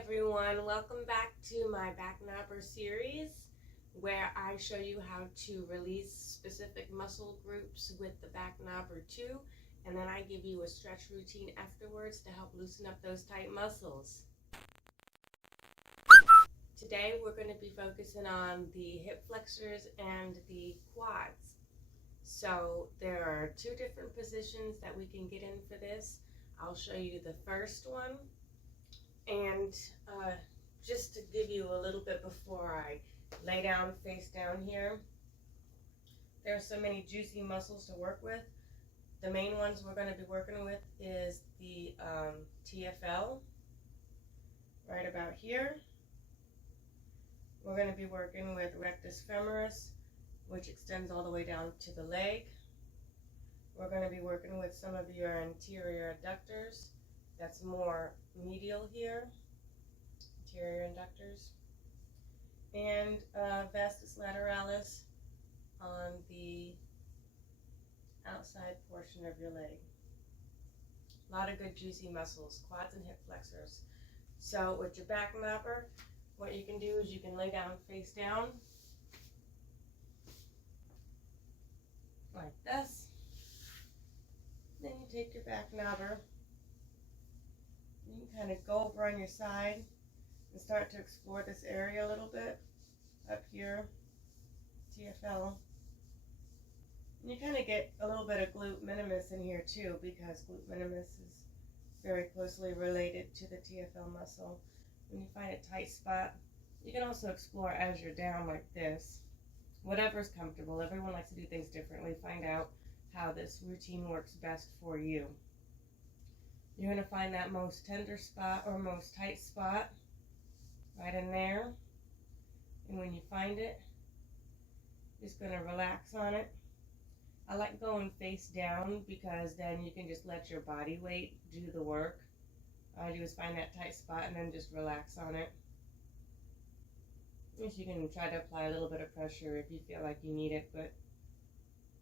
everyone, welcome back to my back knobber series where I show you how to release specific muscle groups with the back knobber too, and then I give you a stretch routine afterwards to help loosen up those tight muscles. Today we're going to be focusing on the hip flexors and the quads. So there are two different positions that we can get in for this. I'll show you the first one. And just to give you a little bit before I lay down face down here, there are so many juicy muscles to work with. The main ones we're going to be working with is the TFL, right about here. We're going to be working with rectus femoris, which extends all the way down to the leg. We're going to be working with some of your anterior adductors. That's more medial here, anterior adductors, and vastus lateralis on the outside portion of your leg. A lot of good juicy muscles, quads and hip flexors. So with your back knobber, what you can do is you can lay down face down, like this. Then you take your back knobber. You can kind of go over on your side and start to explore this area a little bit up here, TFL. And you kind of get a little bit of glute minimus in here too, because glute minimus is very closely related to the TFL muscle. When you find a tight spot, you can also explore as you're down like this. Whatever's comfortable. Everyone likes to do things differently. Find out how this routine works best for you. You're going to find that most tender spot or most tight spot right in there. And when you find it, just going to relax on it. I like going face down because then you can just let your body weight do the work. All I do is find that tight spot and then just relax on it. Yes, you can try to apply a little bit of pressure if you feel like you need it, but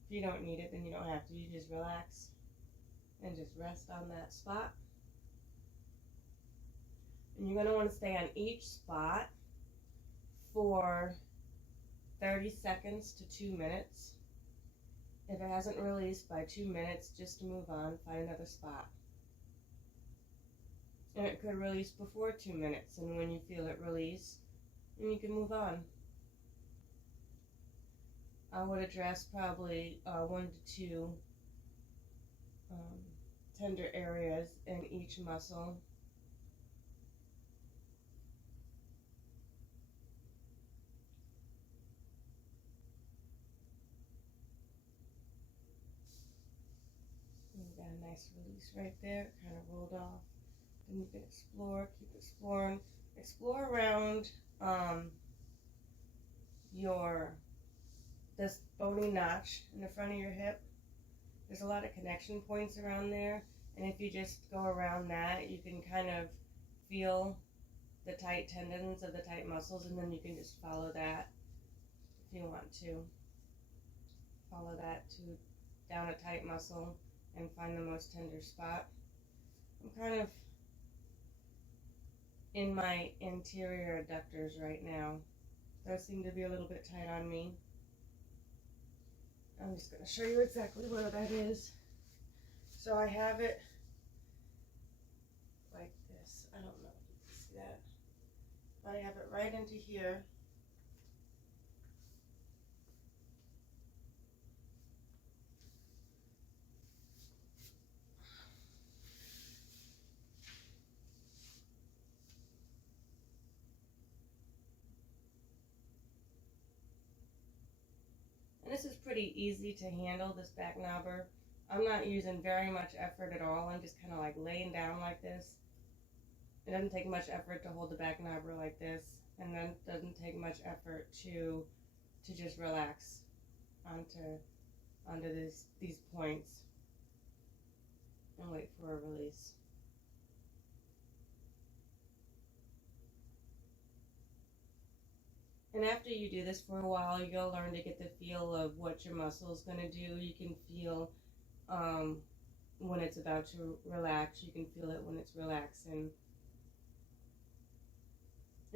if you don't need it, then you don't have to. You just relax and just rest on that spot. And you're going to want to stay on each spot for 30 seconds to 2 minutes. If it hasn't released by 2 minutes, just move on, find another spot. And it could release before 2 minutes, and when you feel it release, then you can move on. I would address probably 1 to 2 tender areas in each muscle. And you got a nice release right there, kind of rolled off. Then you can explore, keep exploring. Explore around this bony notch in the front of your hip. There's a lot of connection points around there, and if you just go around that, you can kind of feel the tight tendons of the tight muscles, and then you can just follow that if you want to. Follow that to down a tight muscle and find the most tender spot. I'm kind of in my anterior adductors right now. Those seem to be a little bit tight on me. I'm just going to show you exactly where that is. So I have it like this. I don't know if you can see that. I have it right into here. And this is pretty easy to handle, this back knobber. I'm not using very much effort at all. I'm just kind of like laying down like this. It doesn't take much effort to hold the back knobber like this, and then it doesn't take much effort to just relax onto these points and wait for a release. And after you do this for a while, you'll learn to get the feel of what your muscle is going to do. You can feel when it's about to relax. You can feel it when it's relaxing.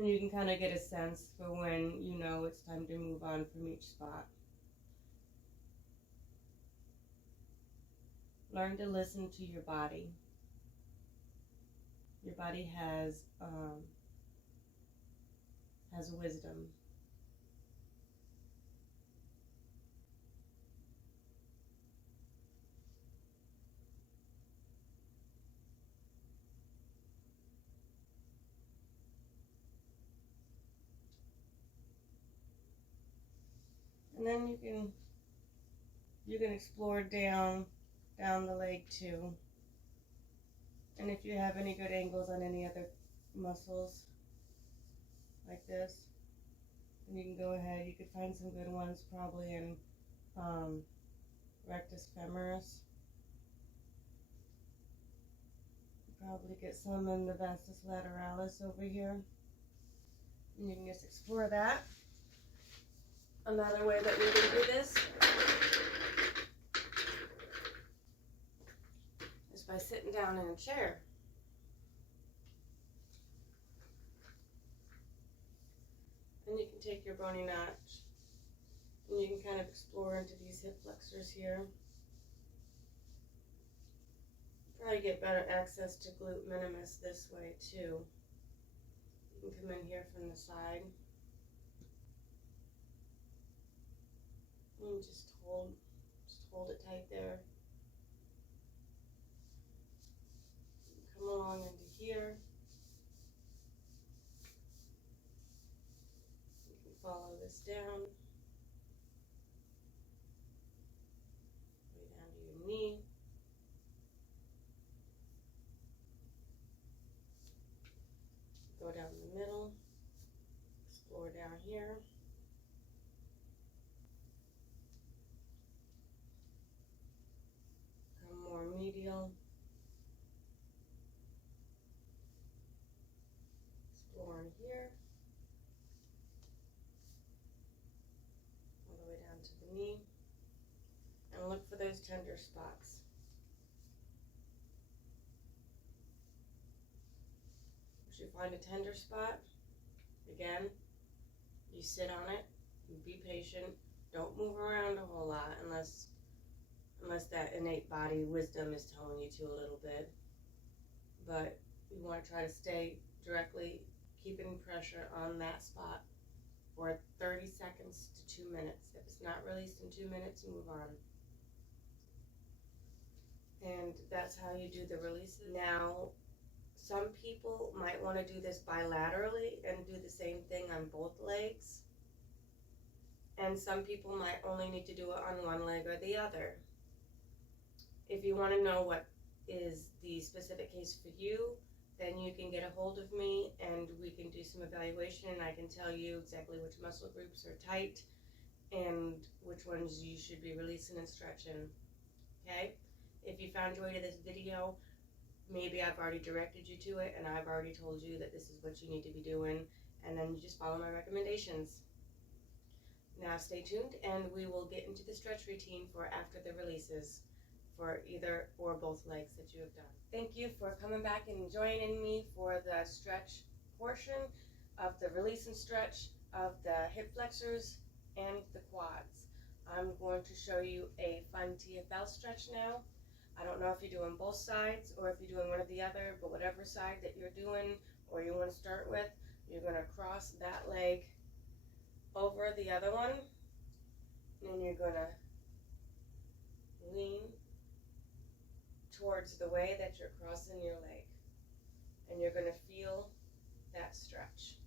And you can kind of get a sense for when you know it's time to move on from each spot. Learn to listen to your body. Your body has wisdom. And then you can explore down the leg too. And if you have any good angles on any other muscles like this, then you can go ahead. You could find some good ones probably in rectus femoris. Probably get some in the vastus lateralis over here. And you can just explore that. Another way that we can do this is by sitting down in a chair. And you can take your bony notch and you can kind of explore into these hip flexors here. Probably get better access to glute minimus this way too. You can come in here from the side. And just hold it tight there. Come along into here. You can follow this down. Way down to your knee. Go down the middle. Explore down here. More medial. Explore in here. All the way down to the knee. And look for those tender spots. Once you find a tender spot, again, you sit on it, you be patient, don't move around a whole lot unless that innate body wisdom is telling you to a little bit. But you want to try to stay directly keeping pressure on that spot for 30 seconds to 2 minutes. If it's not released in 2 minutes, move on. And that's how you do the releases. Now, some people might want to do this bilaterally and do the same thing on both legs. And some people might only need to do it on one leg or the other. If you want to know what is the specific case for you, then you can get a hold of me and we can do some evaluation and I can tell you exactly which muscle groups are tight and which ones you should be releasing and stretching. Okay? If you found joy to this video, maybe I've already directed you to it and I've already told you that this is what you need to be doing, and then you just follow my recommendations. Now stay tuned and we will get into the stretch routine for after the releases for either or both legs that you have done. Thank you for coming back and joining me for the stretch portion of the release and stretch of the hip flexors and the quads. I'm going to show you a fun TFL stretch now. I don't know if you're doing both sides or if you're doing one or the other, but whatever side that you're doing or you want to start with, you're going to cross that leg over the other one, and then you're going to lean towards the way that you're crossing your leg, and you're going to feel that stretch,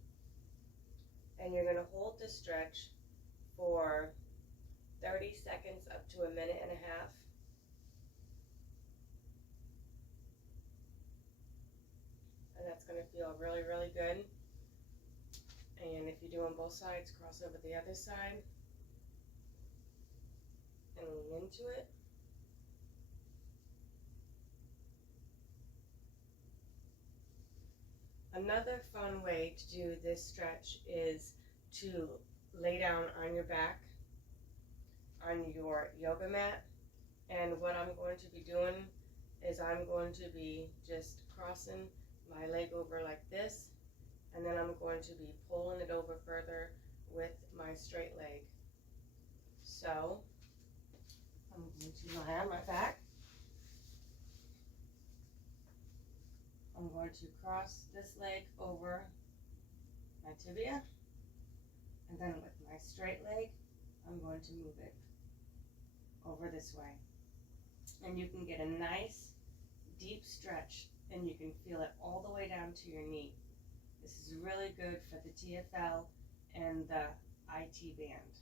and you're going to hold the stretch for 30 seconds up to 1.5 minutes. And that's going to feel really, really good. And if you're doing both sides, cross over the other side and lean into it. Another fun way to do this stretch is to lay down on your back on your yoga mat. And what I'm going to be doing is I'm going to be just crossing my leg over like this, and and then I'm going to be pulling it over further with my straight leg. So I'm going to lie on my back. I'm going to cross this leg over my tibia, and then with my straight leg, I'm going to move it over this way. And you can get a nice deep stretch, and you can feel it all the way down to your knee. This is really good for the TFL and the IT band.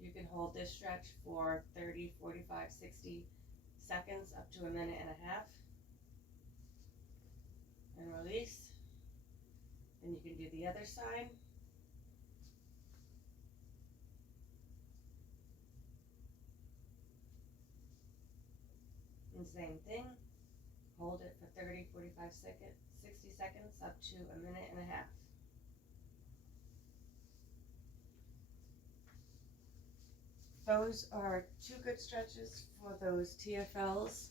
You can hold this stretch for 30, 45, 60 seconds, up to a minute and a half, and release. Then you can do the other side. And same thing, hold it for 30, 45 seconds, 60 seconds, up to a minute and a half. Those are 2 good stretches for those TFLs.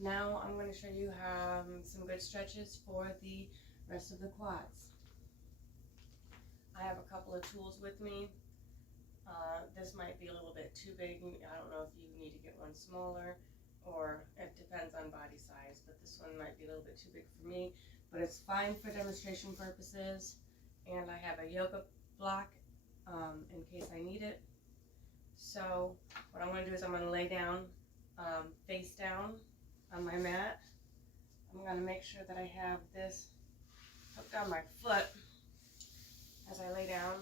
Now I'm going to show you some good stretches for the rest of the quads. I have a couple of tools with me. This might be a little bit too big. I don't know if you need to get one smaller, or it depends on body size, but this one might be a little bit too big for me, but it's fine for demonstration purposes. And I have a yoga block in case I need it. So what I'm going to do is I'm going to lay down face down on my mat. I'm going to make sure that I have this hooked on my foot as I lay down,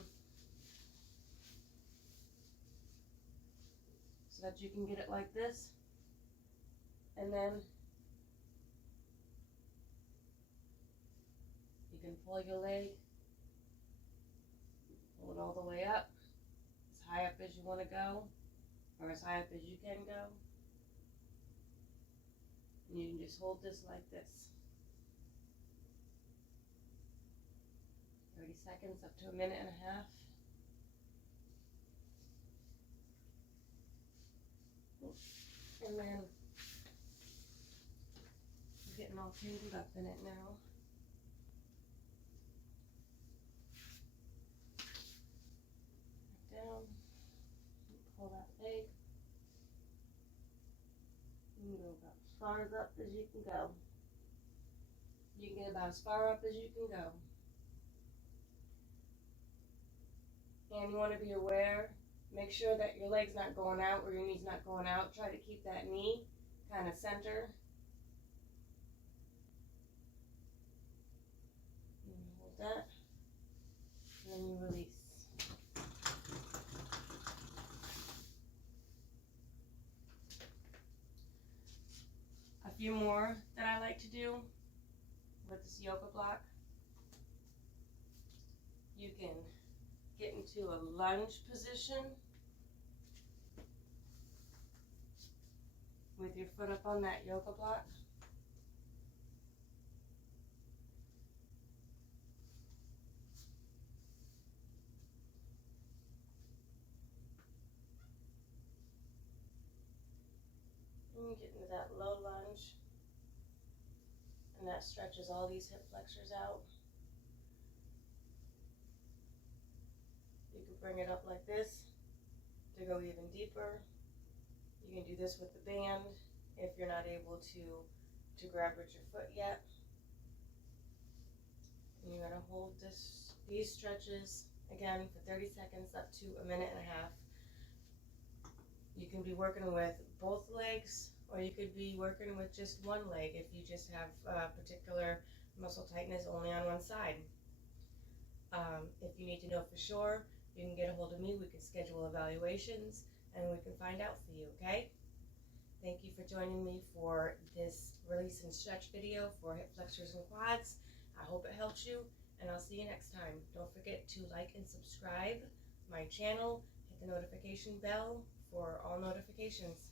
so that you can get it like this. And then you can pull your leg, pull it all the way up, as high up as you want to go, or as high up as you can go. And you can just hold this like this. 30 seconds, up to a minute and a half. And then I'm getting all tangled up in it now. Down, pull that leg. You can go about as far up as you can go. You can get about as far up as you can go. And you want to be aware, make sure that your leg's not going out or your knee's not going out. Try to keep that knee kind of center. And hold that. And then you release. A few more that I like to do with this yoga block. You can get into a lunge position with your foot up on that yoga block. And you get into that low lunge, and that stretches all these hip flexors out. You can bring it up like this to go even deeper. You can do this with the band if you're not able to grab with your foot yet. And you're going to hold these stretches again for 30 seconds, up to a minute and a half. You can be working with both legs, or you could be working with just one leg if you just have particular muscle tightness only on one side. If you need to know for sure, you can get a hold of me. We can schedule evaluations and we can find out for you, okay? Thank you for joining me for this release and stretch video for hip flexors and quads. I hope it helps you, and I'll see you next time. Don't forget to like and subscribe my channel. Hit the notification bell for all notifications.